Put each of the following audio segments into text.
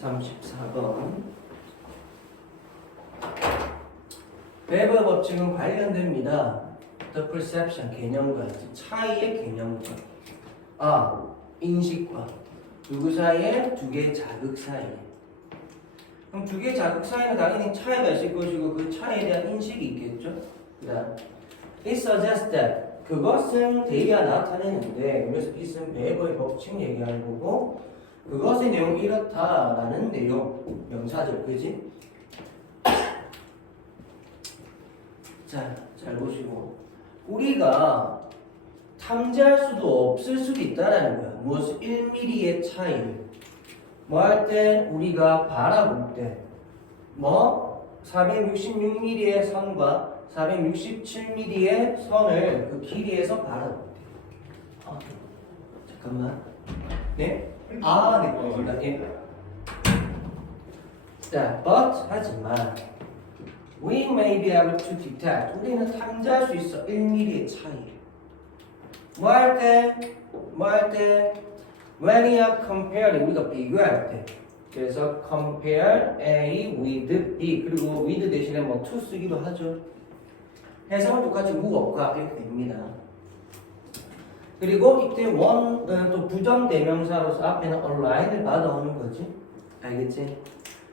34번. 베버 법칙은 관련됩니다. The perception 개념과 차이의 개념과. 아 인식과. 누구 사이에? 두 개의 자극 사이에. 그럼 두 개의 자극 사이는 당연히 차이가 있을 것이고 그 차이에 대한 인식이 있겠죠. 그다음 It suggests that 그것은 대리가 나타내는데 그래서 it은 베버의 법칙 얘기하는 거고 그것의 내용이 이렇다라는 내용 명사절 그지? 자, 잘 보시고 우리가 탐지할 수도 없을 수도 있다라는 거야. 무엇 1mm의 차이를 뭐 할 때 우리가 바라볼 때뭐 466mm의 선과 467mm의 선을 그 길이에서 바라볼 때. 아, 잠깐만. 네? 아, 네, 고맙습니다. 예. 자, but 하지만 we may be able to detect 우리는 탐지할 수 있어 1mm의 차이. 뭐 할 때? 뭐 할 때? when we are comparing 우리가 비교할 때. 그래서 compare A with B 그리고 with 대신에 뭐 to 쓰기도 하죠. 해석은 똑같이 무엇과 이렇게 됩니다. 그리고 이때 원, 어, 또 부정 대명사로서 앞에는 online을 받아오는 거지. 알겠지?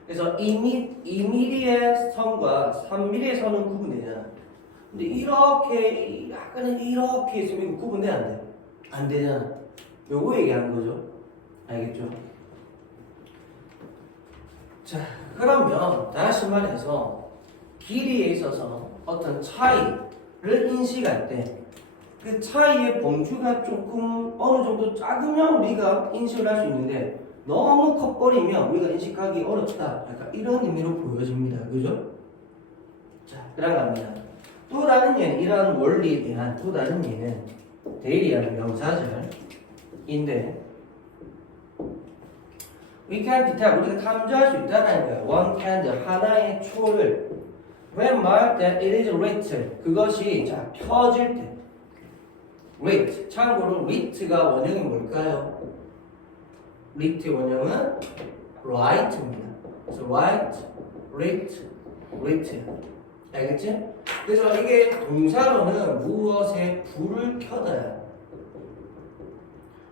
그래서 2mm, 2mm의 선과 3mm의 선은 구분되잖아. 근데 이렇게, 약간은 이렇게 있으면 구분돼, 안 돼? 안 되잖아. 요거 얘기하는 거죠. 알겠죠? 자, 그러면 다시 말해서 길이에 있어서 어떤 차이를 인식할 때 그 차이의 범주가 조금 어느 정도 작으면 우리가 인식을 할 수 있는데 너무 커버리면 우리가 인식하기 어렵다. 약간 이런 의미로 보여집니다. 그죠? 자, 그다음 갑니다. 또 다른 예는 이러한 원리에 대한 또 다른 예는 데일리하는 명사절인데 we can detect 우리가 탐지할 수 있다는 거예요. one candle 하나의 초를 when marked it is lit 그것이 자 펴질 때 lit 참고로 lit가 원형이 뭘까요? lit 원형은 light입니다. 그래서 light, lit, lit 알겠지? 그래서 이게 동사로는 무엇에 불을 켜다야.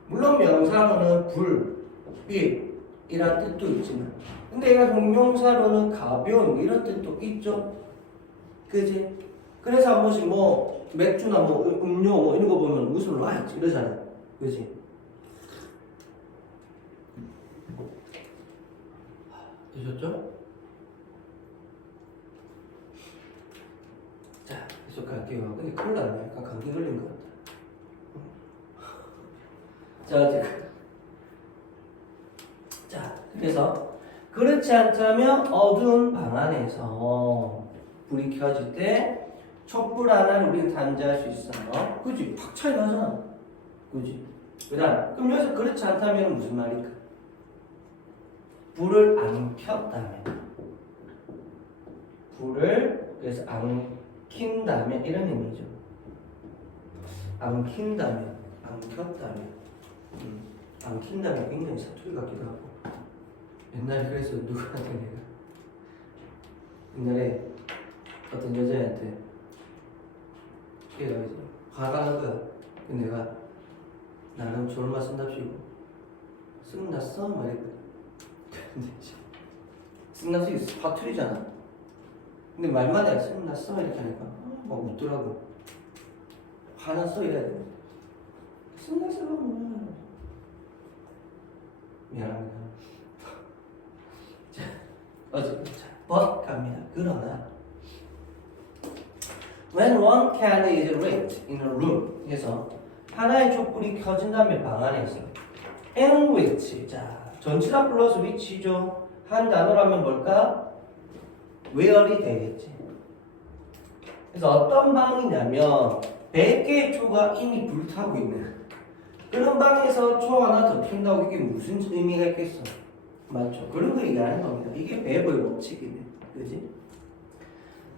물론 명사로는 불, 빛 이란 뜻도 있지만 근데 얘가 동명사로는 가벼운 뭐 이런 뜻도 있죠. 그지? 그래서 한 번씩 뭐 맥주나 뭐 음- 음료 뭐 이런 거 보면 무슨 라이트 이러잖아. 그지? 되셨죠? 자, 계속 갈게요. 근데 큰일 났네. 약간 감기 걸린 것 같다. 자, 어쨌든. 자, 그래서 그렇지 않다면 어두운 방 안에서 불이 켜질 때 촛불 하나를 우리는 단지할 수 있어요. 그지? 확 차이 나잖아. 그지? 그 다음, 그럼 여기서 그렇지 않다면 무슨 말일까? 불을 안 켰다면. 불을, 그래서 안 킨다면, 이런 의미죠. 안 킨다면, 안 켰다면. 음, 안 킨다면 굉장히 사투리 같기도 하고. 옛날에 그래서 누구한테 내가 옛날에 어떤 여자애한테 이제 화가 난 거야. 내가 나는 졸마 쓴답시고 승났어 말했거든. 근데 이제 승났어 사투리잖아. 근데 말만 해 승났어 이렇게 하니까 어, 막 웃더라고. 화났어 이래야 돼. 승났어 뭐 미안합니다. 어제 자, but 갑니다. 그러나 when one candle is lit in a room 그래서 하나의 촛불이 켜진다면 방 안에서 and which 자 전치사 플러스 which죠 한 단어라면 뭘까? where이 되겠지. 그래서 어떤 방이냐면 100개의 초가 이미 불타고 있는 그런 방에서 초 하나 더 핀다고 이게 무슨 의미가 있겠어? 맞죠? 그런 거 얘기하는 겁니다. 이게 배부의 법칙이네.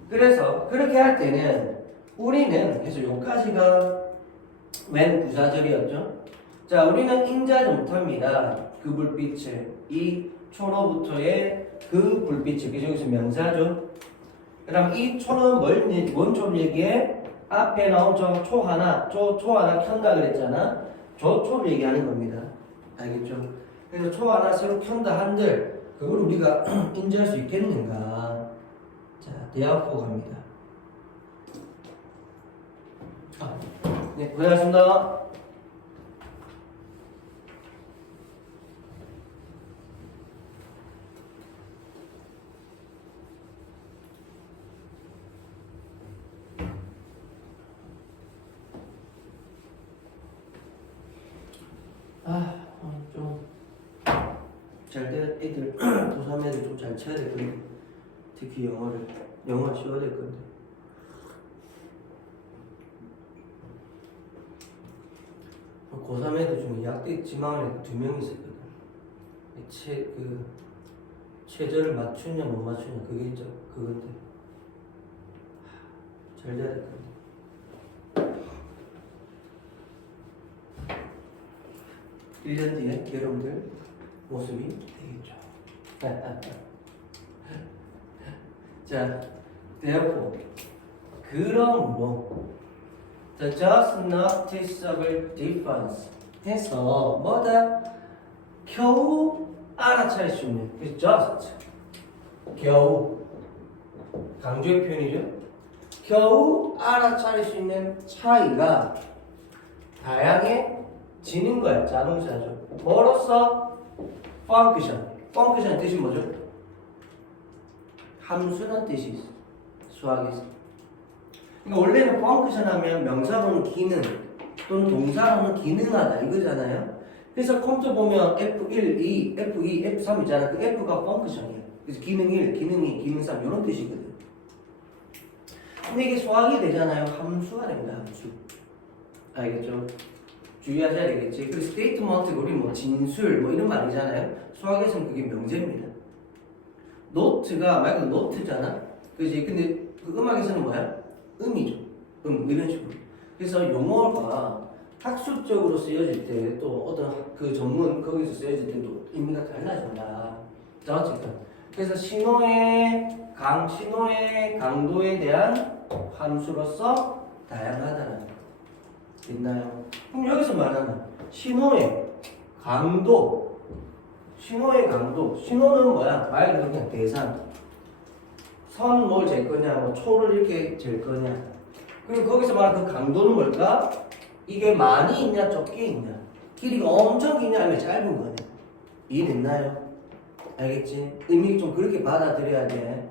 그래서 그렇게 할 때는 우리는 그래서 여기까지가 맨 부사절이었죠. 자, 우리는 인지하지 못합니다. 그 불빛을 이 초로부터의 그 불빛이 그 여기서 명사죠. 그다음 이 초는 뭘 얘기- 뭔 초를 얘기해? 앞에 나온 저 초 하나, 초, 초 하나 켠다 그랬잖아. 저 초를 얘기하는 겁니다. 알겠죠? 그래서 초 하나 새로 켠다 한들 그걸 우리가 인지할 수 있겠는가? 자, 대학포 갑니다. 아, 네, 고생하셨습니다. 아, 어, 좀. 잘 돼, 애들, 고3 애들 좀 잘 쳐야 될 건데. 특히 영어를. 영어 쉬워야 될 건데. 고3 애들 중에 약대 지망을 애들 두명 있었거든. 이 최, 그, 최저를 맞추냐, 못 맞추냐, 그게 이제 그건데. 하, 잘 돼야 될 건데. 1년 뒤에 여러분들 모습이 되겠죠. 자, therefore, 그러므로 the just noticeable difference 해서 뭐다? 겨우 알아차릴 수 있는 그 just 겨우 강조의 표현이죠. 겨우 알아차릴 수 있는 차이가 다양해지는 거야. 자동차죠. 뭐로써 function. function 뜻이 뭐죠? 함수란 뜻이 있어. 수학에서. 그러니까 원래는 function 하면 명사로는 기능 또는 동사로는 기능하다 이거잖아요. 그래서 컴퓨터 보면 F1, 2, F2, F3 있잖아. 그 F가 function이야. 그래서 기능 1, 기능 2, 기능 3 이런 뜻이거든. 근데 이게 수학이 되잖아요. 함수가 됩니다. 함수. 알겠죠? 주의하셔야 되겠지. 그 스테이트먼트 우리 뭐 진술 뭐 이런 말이잖아요. 수학에서는 그게 명제입니다. 노트가 말 그대로 노트잖아. 그지? 근데 그 음악에서는 뭐야? 음이죠. 음 이런 식으로. 그래서 용어가 학술적으로 쓰여질 때 또 어떤 그 전문 거기서 쓰여질 때도 의미가 달라진다. 자 어쨌든 그래서 신호의 강 신호의 강도에 대한 함수로서 다양하다는 거. 있나요? 그럼 여기서 말하는 신호의 강도 신호의 강도 신호는 뭐야? 말 그대로 그냥 대상 선 뭘 잴 거냐 뭐 초를 이렇게 잴 거냐 그리고 거기서 말하는 그 강도는 뭘까? 이게 많이 있냐 적게 있냐 길이가 엄청 기냐 아니면 짧은 거냐 이해됐나요? 알겠지? 의미 좀 그렇게 받아들여야 돼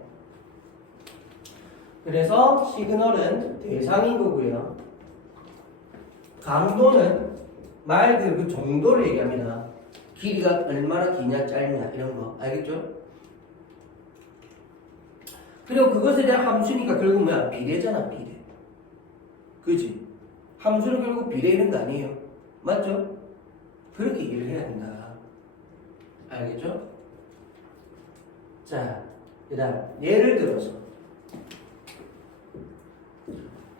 그래서 시그널은 대상인 거고요 강도는 말 그대로 그 정도를 얘기합니다. 길이가 얼마나 기냐 짧냐 이런 거 알겠죠? 그리고 그것에 대한 함수니까 결국 뭐야 비례잖아 비례. 그지? 함수는 결국 비례 이런 거 아니에요? 맞죠? 그렇게 이해를 해야 된다. 알겠죠? 자, 그다음 예를 들어서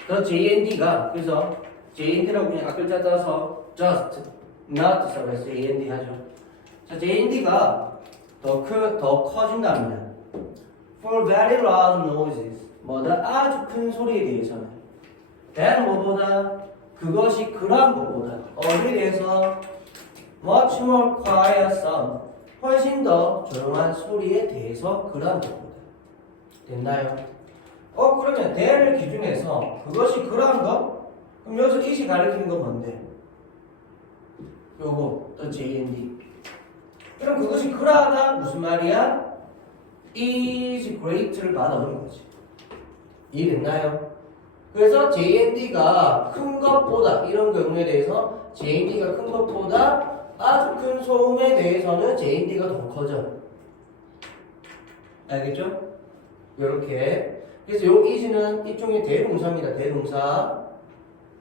더 JND가 그래서 JND라고 그냥 앞글자 따서 just, not 써서 JND 하죠. 자, JND가 더, 크, 더 커진답니다. For very loud noises. 뭐다? 아주 큰 소리에 대해서는. than 뭐보다? 그것이 그런 것보다. 어디에 대해서? much more quiet sound. 훨씬 더 조용한 소리에 대해서 그런 것보다. 됐나요? 어, 그러면 대를 기준해서 그것이 그러한 것? 그럼 여기서 이시 가리키는 건 뭔데? 요거 또 JND 그럼 그것이 그러하다 무슨 말이야? is great를 받아오는 거지 이해됐나요? 그래서 JND가 큰 것보다 이런 경우에 대해서 JND가 큰 것보다 아주 큰 소음에 대해서는 JND가 더 커져 알겠죠? 요렇게 그래서 요 is는 일종의 대동사입니다 대동사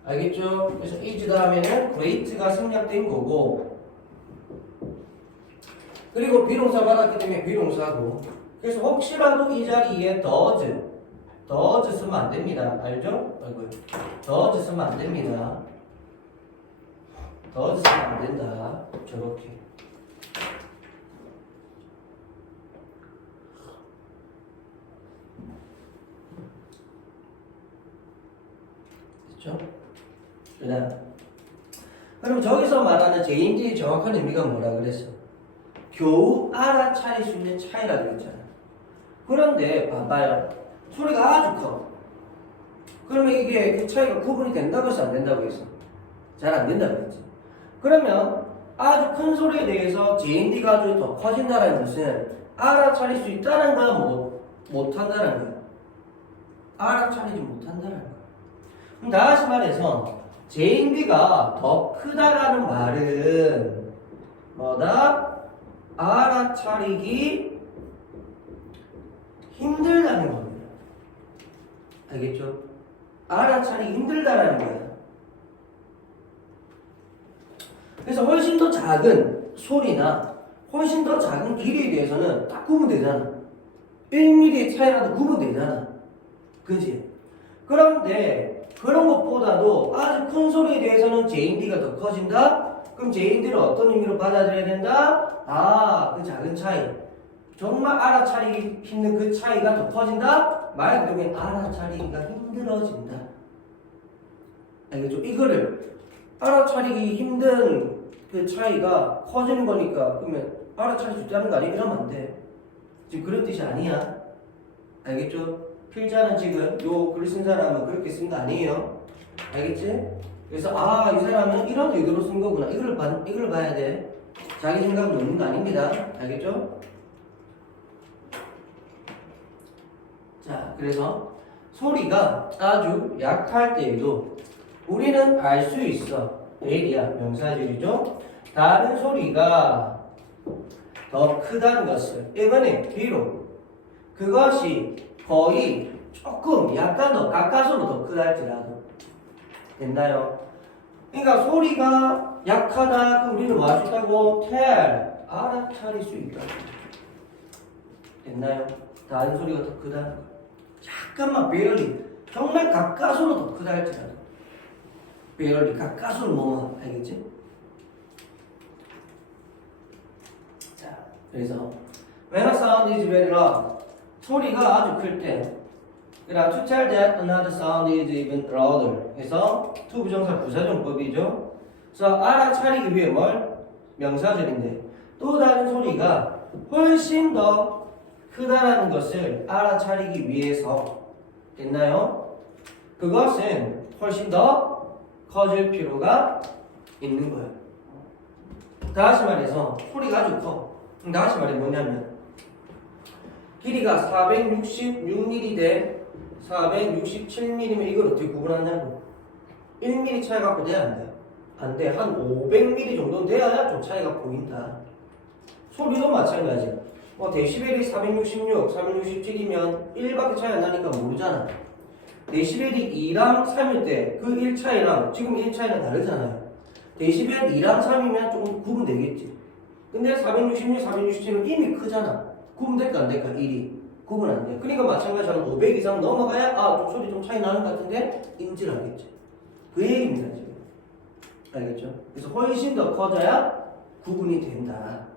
알겠죠? 그래서 is 다음에는 great가 생략된 거고 그리고 비동사 받았기 때문에 비동사고 그래서 혹시라도 이 자리에 does does 쓰면 안 됩니다. 알죠? 아이고 does 쓰면 안 됩니다. does 쓰면 안 된다. 저렇게 됐죠? 그다음 그럼 저기서 말하는 제인지의 정확한 의미가 뭐라 그랬어? 겨우 알아차릴 수 있는 차이라 그랬잖아. 그런데 봐봐요. 소리가 아주 커. 그러면 이게 그 차이가 구분이 된다고 해서 안 된다고 했어. 잘 안 된다고 했지. 그러면 아주 큰 소리에 대해서 JND가 아주 더 커진다는 것은 알아차릴 수 있다는 거야, 못, 못한다는 거야. 알아차리지 못한다는 거야. 그럼 다시 말해서 제인비가 더 크다라는 말은 뭐다? 알아차리기 힘들다는 겁니다. 알겠죠? 알아차리기 힘들다라는 거예요. 그래서 훨씬 더 작은 소리나 훨씬 더 작은 길이에 대해서는 딱 구분 되잖아. 1mm 차이라도 구분 되잖아. 그지? 그런데 그런 것보다도 아주 큰 소리에 대해서는 JD가 더 커진다? 그럼 JD를 어떤 의미로 받아들여야 된다? 아, 그 작은 차이. 정말 알아차리기 힘든 그 차이가 더 커진다? 말 그대로 알아차리기가 힘들어진다. 알겠죠? 이거를 알아차리기 힘든 그 차이가 커지는 거니까 그러면 알아차릴 수 있다는 거 아니야? 이러면 안 돼. 지금 그런 뜻이 아니야. 알겠죠? 필자는 지금 요 글 쓴 사람은 그렇게 쓴 거 아니에요. 알겠지? 그래서 아 이 사람은 이런 의도로 쓴 거구나. 이걸 봐 이걸 봐야 돼. 자기 생각은 없는 거 아닙니다. 알겠죠? 자 그래서 소리가 아주 약할 때에도 우리는 알 수 있어. 얘기야 명사절이죠. 다른 소리가 더 크다는 것을 이번에 비록 그것이 거의 조금 약간 더 가까스로 더 크달지라도 됐나요? 그러니까 소리가 약하다 그럼 우리는 뭐 할 수 있다고? tell 알아차릴 수 있다 됐나요? 다른 소리가 더 크다 약간만 barely 정말 가까스로 더 크다지라도 barely 가까스로 뭐 알겠지? 자 그래서 When a sound is very loud 소리가 아주 클 때. 그럼 to tell that another sound is even louder. 해서 to 부정사 부사정법이죠. 그래서 알아차리기 위해 뭘? 명사절인데 또 다른 소리가 훨씬 더 크다라는 것을 알아차리기 위해서 됐나요? 그것은 훨씬 더 커질 필요가 있는 거예요. 다시 말해서 소리가 아주 커. 다시 말해 뭐냐면 길이가 466mm 대 467mm면 이걸 어떻게 구분하냐고 1mm 차이가 갖고 돼야 안 돼. 안 돼. 한 500mm 정도는 돼야 좀 차이가 보인다. 소리도 마찬가지. 뭐 데시벨이 466, 367이면 1밖에 차이 안 나니까 모르잖아. 데시벨이 2랑 3일 때 그 1 차이랑 지금 1 차이는 다르잖아요. 데시벨 2랑 3이면 조금 구분되겠지. 근데 466, 467은 이미 크잖아. 구분될까 안 될까? 1이. 구분 안 돼요. 그러니까 마찬가지로 500 이상 넘어가야 아, 목소리 좀 차이 나는 것 같은데 인지를 하겠죠. 그 얘기입니다, 지금. 알겠죠? 그래서 훨씬 더 커져야 구분이 된다.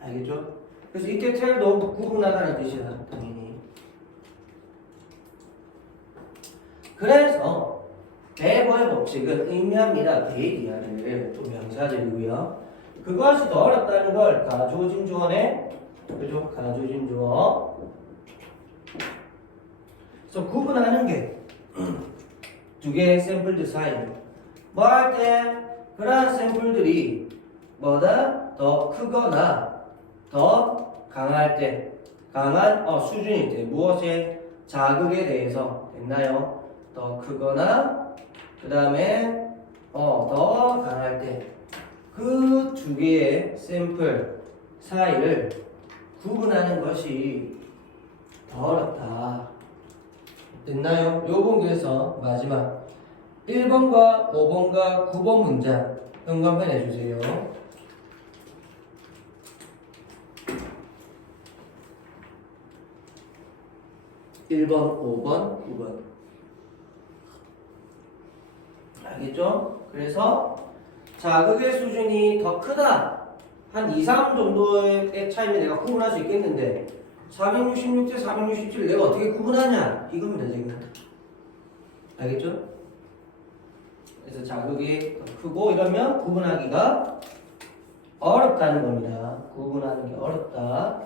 알겠죠? 그래서 이때 텔도 구분하다는 뜻이야 당연히. 그래서 배버의 법칙은 의미합니다. 대의 이야기를 또 명사들이고요 그것이 더 어렵다는 걸 가조진 조언의 그죠? 가주신 주어. 그래서 구분하는 게 두 개의 샘플들 사이로 뭐 할 때 그러한 샘플들이 뭐다? 더 크거나 더 강할 때 강한 어, 수준일 때 무엇의 자극에 대해서 됐나요? 더 크거나 그 다음에 어, 더 강할 때 그 두 개의 샘플 사이를 구분하는 것이 더 어렵다. 됐나요? 요 공부에서 마지막 1번과 5번과 9번 문장 응관편 해주세요. 1번, 5번, 9번. 알겠죠? 그래서 자극의 수준이 더 크다. 한 2, 3 정도의 차이면 내가 구분할 수 있겠는데 466대 467 내가 어떻게 구분하냐? 이겁니다 지금. 알겠죠? 그래서 자극이 크고 이러면 구분하기가 어렵다는 겁니다. 구분하는 게 어렵다.